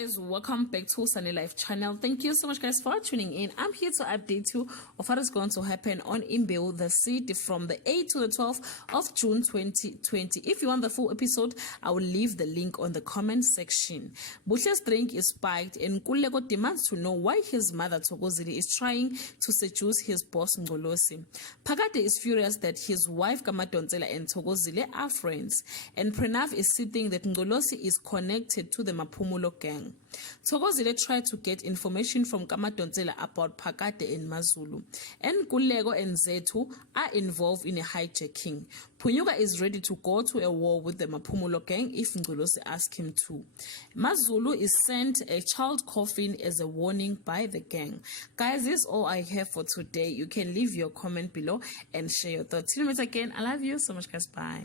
guys, welcome back to Sunny Life channel. Thank you so much guys for tuning in. I'm here to update you of what is going to happen on Imbewu the Seed from the 8th to the 12th of June 2020. If you want the full episode, I will leave the link on the comment section. Buhle's drink is spiked and Nkululeko demands to know why his mother Thokozile is trying to seduce his boss Ngcolosi. Phakade is furious that his wife Kamadonsela and Thokozile are friends, and Pranav is sitting that Ngcolosi is connected to the Maphumulo gang. Thokozile tried to get information from Kamadonsela about Phakade and Mazulu, and Nkululeko and Zethu are involved in a hijacking. Phunyuka is ready to go to a war with the Maphumulo gang if Ngcolosi asks him to. Mazulu is sent a child coffin as a warning by the gang. Guys, this is all I have for today. You can leave your comment below and share your thoughts. Till we meet again, I love you so much guys. Bye.